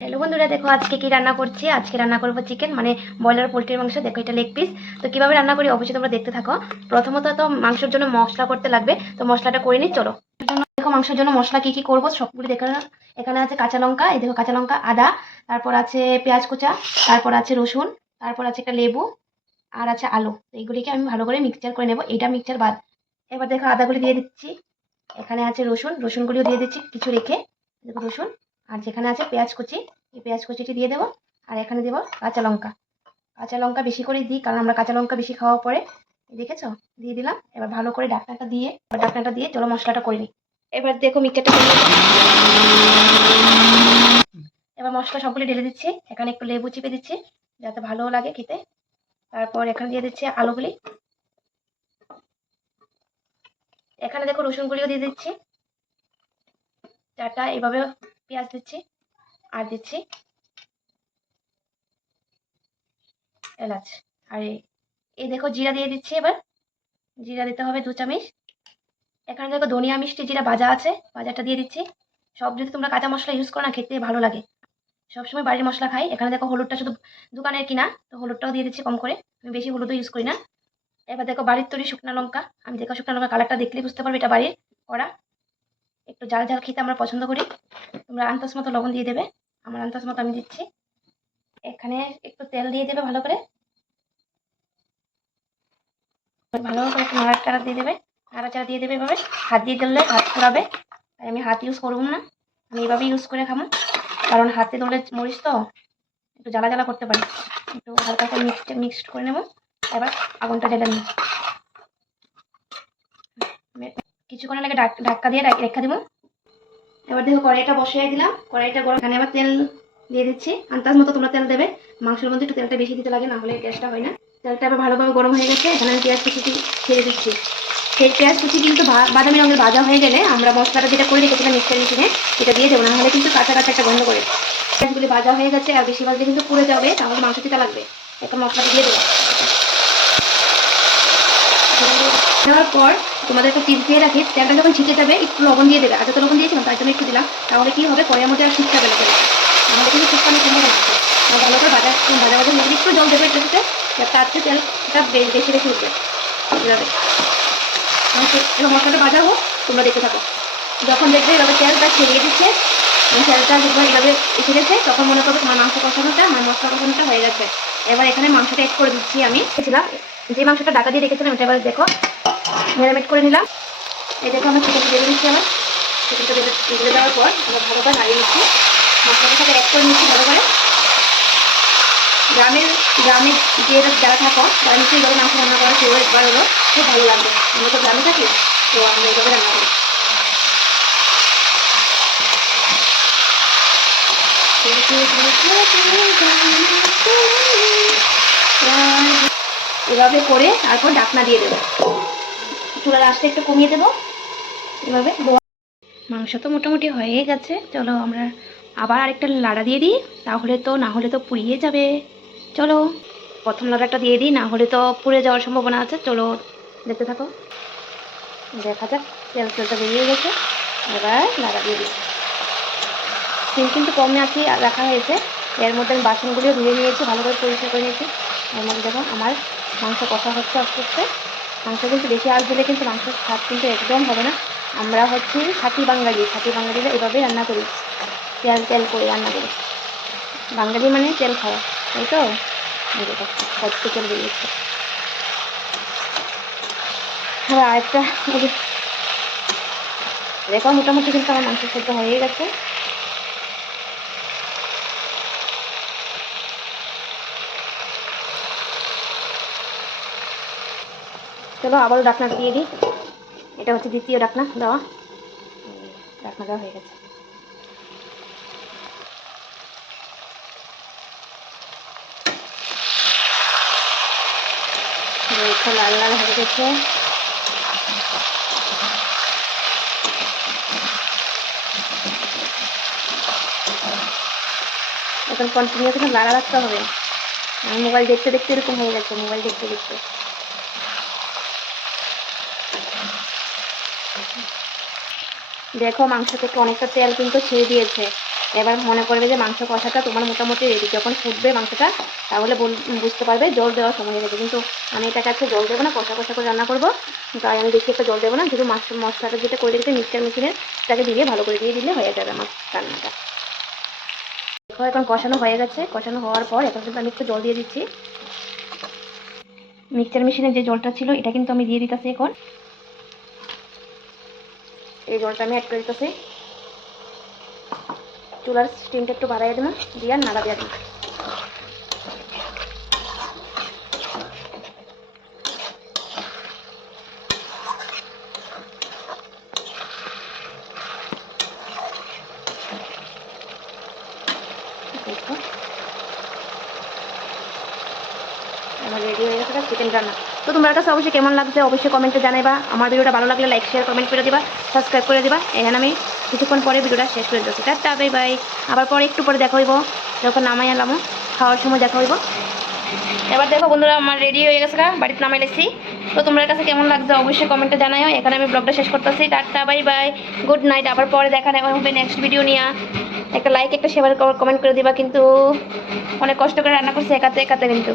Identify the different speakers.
Speaker 1: Hello বন্ধুরা, দেখো আজকে কি রান্না করছি? আজকে রান্না করব চিকেন মানে ব্রয়লার, পোলট্রির মাংস। দেখো এটা লেগ পিস তো কীভাবে রান্না করি অবশ্যই তোমরা দেখতে থাকো। প্রথমত তো মাংসের জন্য মশলা করতে লাগবে। তো মশলাটা করে নিই, চলো। দেখো মাংসের জন্য মশলা কি কি করব সবগুলি দেখে। এখানে আছে কাঁচা লঙ্কা, এই দেখো কাঁচা লঙ্কা, আদা, তারপর আছে পেঁয়াজ কুচা, তারপর আছে রসুন, তারপর আছে একটা লেবু, আর আছে আলু। এইগুলিকে আমি ভালো করে মিক্সচার করে নেব। এটা মিক্সচার বাদ। এবার দেখো আদাগুলি দিয়ে দিচ্ছি। এখানে আছে রসুন। রসুনগুলিও দিয়ে দিচ্ছি কিছু রেখে। দেখো রসুন। আর যেখানে আছে পেঁয়াজ কুচি, এই পেঁয়াজ কুচিটি দিয়ে দেবো। আর এখানে দেবো কাঁচা লঙ্কা। কাঁচা লঙ্কা বেশি করে দিই, কারণ আমরা কাঁচা লঙ্কা বেশি খাওয়া পরে দেখেছ? দিয়ে দিলাম। এবার ভালো করে ডাকনাটা দিয়ে, এবার ডাকনাটা দিয়ে চলো মশলাটা করে নিই। এবার দেখো নিচ্ছি। এবার মশলা সবগুলো ঢেলে দিচ্ছি। এখানে একটু লেবু চিপে দিচ্ছি, যাতে ভালো লাগে খেতে। তারপর এখানে দিয়ে দিচ্ছি আলুগুলি। এখানে দেখো রসুনগুলিও দিয়ে দিচ্ছি। চারটা এভাবে পেঁয়াজ দিচ্ছি, আর দিচ্ছি এলাচ। আর এই- দেখো জিরা দিয়ে দিচ্ছি এবার। জিরা দিতে হবে দু চামচ। এখানে দেখো ধনিয়া মিষ্টি জিরা ভাজা আছে, ভাজাটা দিয়ে দিচ্ছি। সব যদি তোমরা কাঁচা মশলা ইউজ করো না, খেতে ভালো লাগে। সবসময় বাড়ির মশলা খাই। এখানে দেখো হলুদটা শুধু দোকানের কিনা, তো হলুদটাও দিয়ে দিচ্ছি কম করে। আমি বেশি হলুদও ইউজ করি না। এবার দেখো বাড়ির তৈরি শুকনো লঙ্কা। আমি দেখো শুকনো লঙ্কা কালারটা দেখলেই বুঝতে পারবে এটা বাড়ির করা একটু জাল ঝাল খেতে আমরা পছন্দ করি। তোমরা আন্দাজ মতো লবণ দিয়ে দেবে। আমার আন্দাজ মতো আমি দিচ্ছি। এখানে একটু তেল দিয়ে দেবে ভালো করে। ভালো করে নাড়াচাড়া দিয়ে দেবে। নাড়াচাড়া দিয়ে দেবে এভাবে। হাত দিয়ে দিলে হাত তাই আমি হাত ইউজ করব না। আমি এভাবে ইউজ করে খাব। কারণ হাতে ধরলে মরিচ তো একটু জ্বালা জ্বালা করতে পারি। একটু হালকা করে মিক্সড মিক্সড করে নেব। এবার আগুনটা জ্বালে নিই কিছুক্ষণের লাগে ধাক্কা দিয়ে রেখে দেবো। এবার দেখো কড়াইটা বসিয়ে দিলাম। কড়াইটা গরম এখানে আবার তেল দিয়ে দিচ্ছি। আন্দাজ মতো তোমরা তেল দেবে। মাংসের মধ্যে একটু তেলটা বেশি দিতে লাগে, না হলে গ্যাসটা হয় না। তেলটা আবার ভালোভাবে গরম হয়ে গেছে। এখানে আমি পেঁয়াজ কুচি ছেড়ে দিচ্ছি। সেই পেঁয়াজ কুচি কিন্তু বাদামি রঙের ভাজা হয়ে গেলে আমরা মশলাটা যেটা করে রেখেছিলাম মিক্সার মেশিনে সেটা দিয়ে দেবো। না হলে কিন্তু কাঁচা কাঁচা একটা গন্ধ করে। পেঁয়াজগুলি ভাজা হয়ে গেছে, আর বেশি ভাজলে কিন্তু পুড়ে যাবে, তাহলে মাংস দিতে লাগবে। একটা মশলাটা দিয়ে দেবো। দেওয়ার পর তোমাদের একটা টিপ দিয়ে রাখি, তেলটা যখন ছিটে যাবে, একটু লবণ দিয়ে দেবে। আগে তো লবণ দিয়েছিলাম তার জন্য একটু দিলাম। তাহলে কি হবে? কড়াইয়ের মধ্যে আর শুকতে গেলে তাহলে কিন্তু সম্ভাবনা আছে। আর ভালো করে ভাজা ভাজা ভাজা নিয়ে একটু জল দেবে এটাতে তার থেকে তেলটা বেশি বেশি উঠবে। এভাবে। এবার মশলাটা ভাজা হোক, তোমরা দেখতে থাকো। যখন দেখবে এভাবে তেলটা ছেড়িয়ে দিচ্ছে তেলটা যখন এভাবে এসে গেছে, তখন মনে করবে তোমার মাংস কষানোটা, আমার মশলা কষানোটা হয়ে গেছে। এবার এখানে মাংসটা এড করে দিচ্ছি আমি। যে মাংসটা ডাকা দিয়ে রেখেছিলাম এটা এবার দেখো ম্যারিনেট করে নিলাম। দেখো আমরা চিকেন দিয়ে দিচ্ছি আমার চিকেনটা দিয়ে দেওয়ার পর আমরা ভালো করে নাড়িয়ে নিচ্ছি। মশলাটার সাথে অ্যাড করে নিচ্ছি ভালো করে। গ্রামের গ্রামে যে যারা থাকো, তারা নিশ্চয়ই এইভাবে মাংস রান্না করা কেউ একবার হলো। খুব ভালো লাগবে। আমরা তো গ্রামে থাকি, তো আমরা এইভাবে রান্না করি। এভাবে করে তারপর ডাকনা দিয়ে দেবো। চুলার আঁচটা একটু কমিয়ে দেবো। এভাবে। মাংস তো মোটামুটি হয়ে গেছে। চলো আমরা আবার আরেকটা লাড়া দিয়ে দিই। তাহলে তো, না হলে তো পুড়িয়ে যাবে। চলো। প্রথম লাড়াটা দিয়ে দিই, না হলে তো পুড়ে যাওয়ার সম্ভাবনা আছে। চলো, দেখতে থাকো। দেখা যাক, তেল তেলটা বেরিয়ে গেছে। এবার লাড়া দিয়ে দিই। সিম কিন্তু কমে আছি রাখা হয়েছে। এর মধ্যে আমি বাসনগুলিও ধুয়ে নিয়েছি, ভালো করে পরিষ্কার করে নিয়েছি। এর মধ্যে দেখো, আমার মাংস কষা হচ্ছে আস্তে আস্তে। মাংস কিন্তু বেশি আল দিলে কিন্তু মাংসের স্বাদ কিন্তু একদম হবে না। আমরা হচ্ছি খাঁটি বাঙালি খাঁটি বাঙালিরা এভাবেই রান্না করি। তেল তেল করে রান্না করি। বাঙালি মানে তেল খাওয়া, তাই তো? কত তেল বেরিয়েছে। আর যে, দেখো, মোটামুটি কিন্তু আমার মাংস সেদ্ধ হয়ে গেছে। চলো, আবারও ডাকনাটা দিয়ে দিই। এটা হচ্ছে দ্বিতীয় ডাকনা দেওয়া ডাকনা দেওয়া হয়ে গেছে। লাল লাল হয়ে গেছে। এখন কন্টিনিউ কিন্তু লাগা রাখতে হবে। আমার মোবাইল দেখতে দেখতে এরকম হয়ে গেছে মোবাইল দেখতে দেখতে। দেখো, মাংস থেকে অনেকটা তেল কিন্তু ছেড়ে দিয়েছে। এবার মনে করবে যে মাংস কষাটা তোমার মোটামুটি রেডি যখন ফুটবে মাংসটা, তাহলে বুঝতে পারবে জল দেওয়ার সময় হয়ে গেছে। কিন্তু আমি এটাকে আজকে জল দেবো না, কষা কষা করে রান্না করব। তাই আমি বেশি একটা জল দেবো না, শুধু মাছ মশলাটা যেটা করে রেখেছি, মিক্সচার মেশিনের সেটাকে দিয়ে ভালো করে দিয়ে দিলে হয়ে যাবে আমার রান্নাটা। দেখো, এখন কষানো হয়ে গেছে। কষানো হওয়ার পর এখন কিন্তু আমি একটু জল দিয়ে দিচ্ছি। মিক্সচার মেশিনে যে জলটা ছিল, এটা কিন্তু আমি দিয়ে দিতেছি এখন। এই জলটা আমি অ্যাড করে দিতেছি। চুলার স্টিমটা একটু বাড়াই দেবো দিয়ে আর নাড়া দিয়ে দিই আমার রেডি হয়ে গেছে চিকেন রান্না। তো তোমার কাছে অবশ্যই কেমন লাগছে অবশ্যই কমেন্টে জানাইবা। আমার ভিডিওটা ভালো লাগলে লাইক শেয়ার কমেন্ট করে দিবা সাবস্ক্রাইব করে দিবা। এখানে আমি কিছুক্ষণ পরে ভিডিওটা শেষ করে দিচ্ছি টাটা বাই বাই আবার পরে একটু পরে দেখা হইব, যখন নামাই আলামো খাওয়ার সময় দেখা হইব। এবার দেখো বন্ধুরা, আমার রেডি হয়ে গেছে বাড়িতে নামাই লেছি। তো তোমার কাছে কেমন লাগছে অবশ্যই কমেন্টে জানাইও। এখানে আমি ব্লগটা শেষ করতেছি। Tata bye bye good night আবার পরে দেখা হবে নেক্সট ভিডিও নিয়ে। একটা লাইক একটা শেয়ার কমেন্ট করে দিবা কিন্তু। অনেক কষ্ট করে রান্না করছি, একাতে একাতে কিন্তু।